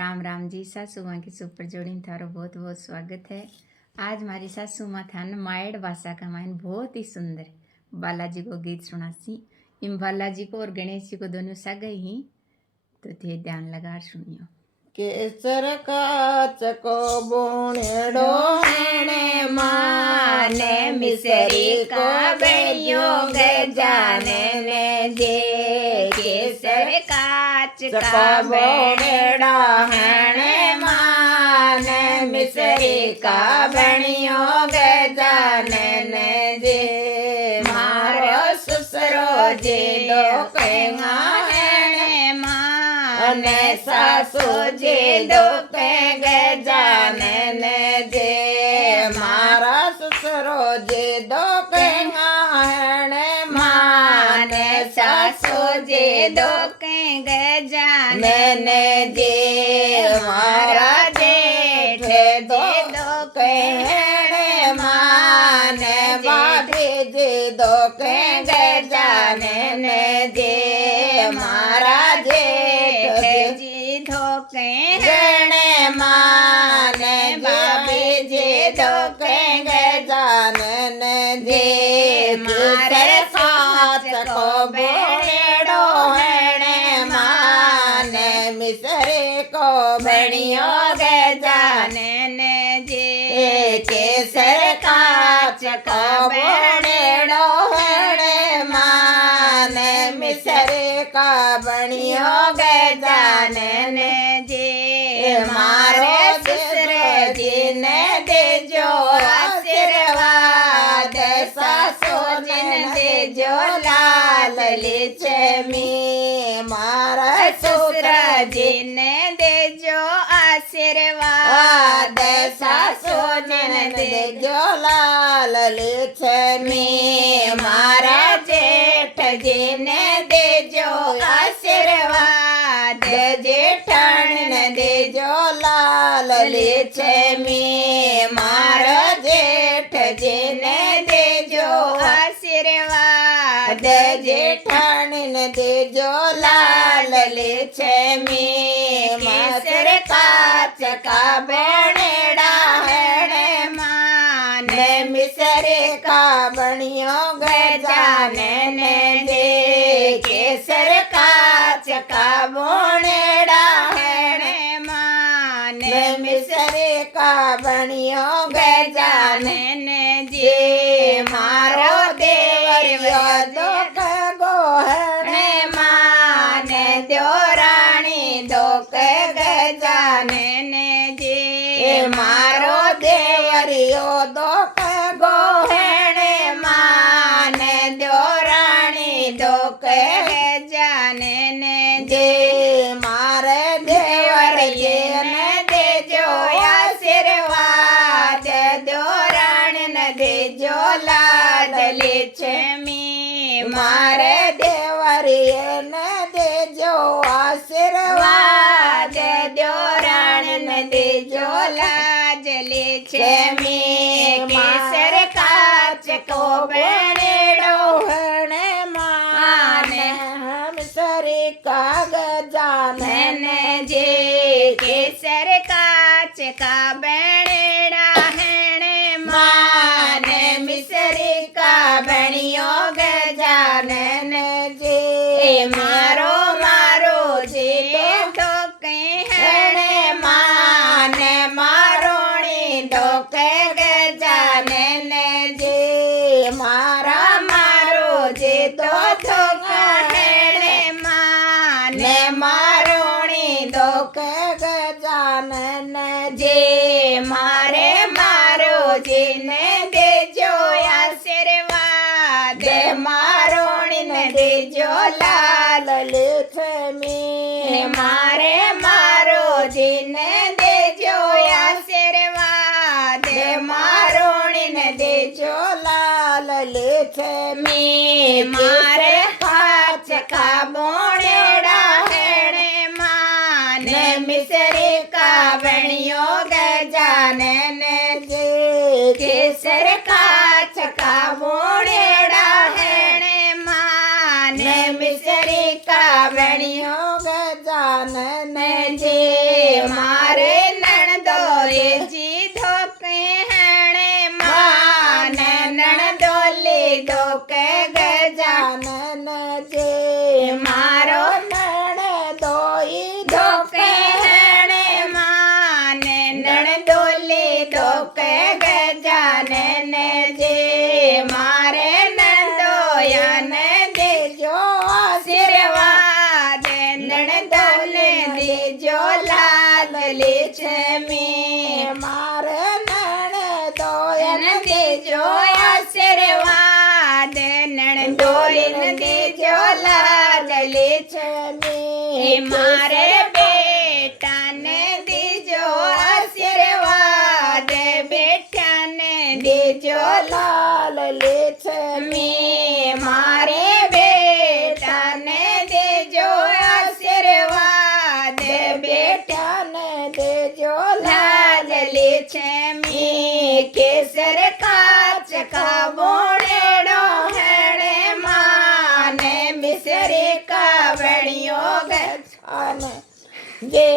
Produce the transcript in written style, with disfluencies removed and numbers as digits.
राम राम जी। सासू माँ की सुपर जोड़ी में थारो बहुत बहुत स्वागत है। आज हमारी सासू माँ थान मायड़ भाषा का मायन बहुत ही सुंदर बालाजी को गीत सुनासी। इन बालाजी को और गणेश जी को दोनों सगे ही, तो थे ध्यान लगा सुनियो। केसर काच को बुनेड़ो हेणे माने मिसरी को बेड़ियो गजाने ने दे। केसर काच का बुनेड़ो हेणे माने मिसरी का बेड़ियो गजाने ने दे। मारो ससुरो जे दो कहेगा ने सासू जी दुखे गजानन जे। मारा ससुरो जी दुखे माने सासू जी दुखे गजानन जे। मारा जेठ जी दुखे माने भाभी जी दुखे गजानन जे। मारा जी धोके गणे माने भाभी जी धोके गजानन जे। मारे साथ को बेड़ो हेणे माने मिसरे को बेड़ियो गजानन जे। केसर काच को बेड़ो हेणे माने मिसरे का बणियो गजानन जे। मारो ससुर जी ने देजो आशीर्वाद सासू जी ने देजो लाल लक्ष्मी। मारा ससुर जी ने देजो आशीर्वाद सासू जी ने देजो लाल लक्ष्मी। मारा जेठ जी ने देजो आशीर्वाद जेठान ने देजो लाल लक्ष्मी। मारो जेठ जी ने देजो आशीर्वाद जेठान ने देजो लाल लक्ष्मी। केसर काच का बनेड़ा हेणे माने मिसरे का बनियो गजानन जे। केसर काच का बनेड़ा हेणे माने मिसरे का बनियो गजानन जे। मारो देवरियो दुख गोहणे माने द्योराणी दुख गजानन जे। मारो देवरियो दुख गोहणे माने द्योराणी दुख गजानन जे। मारे देवर जी ने देजो आशीर्वाद द्योराणी ने देजो लाल लक्ष्मी। मारे देवर ने देजो आशीर्वाद द्योराणी ने देजो लाल लक्ष्मी। केसर काच को बनेड़ो हेणे माने हम सरे का गजानन जे। केसर काच का बनेड़ा हेणे माने मिसरी का बनियो गजानन जे। मारो मारो जे धोके हेणे माने मारोणी धोके गजानन जे। मारा मारो जे दो धोका हेणे माने मारोणी धोके गजानन जे। मारे मारो जी ने देजो आशीर्वाद मारोणी ने देजो लाल लक्ष्मी। मारे मारो जी ने देजो आशीर्वाद मारोणी ने देजो लाल लक्ष्मी। मारे काच का बोनेड़ा हेणे माने मिसरी का बनियो गजानन जे। केसर काच का बोनेड़ा हेणे माने मिसरी का बनियो गजानन જે મારે નણદોએ જીધો કે હેણે માં નણદો લીધો કે ગજાનન જે મારો નણદોઈ ધોકે હેણે માં નણદો લીધો કે ગજાનન જે મારે નણદોયાને દેજો આશીર્વાદ નણદોને દેજો લાલ લક્ષ્મી મારે નણદોયાને દેજો આશીર્વાદ નણદોઈને દેજો લાલ લક્ષ્મી મારે બેટાને દેજો આશીર્વાદ બેટાને દેજો લાલ લક્ષ્મી મારે બેટાને દેજો આશીર્વાદ બેટાને દેજો લાલ લક્ષ્મી કેસર કાચ કા બોણેડો હેણે માને મિસરી કા બણ્યો ગજાનન જે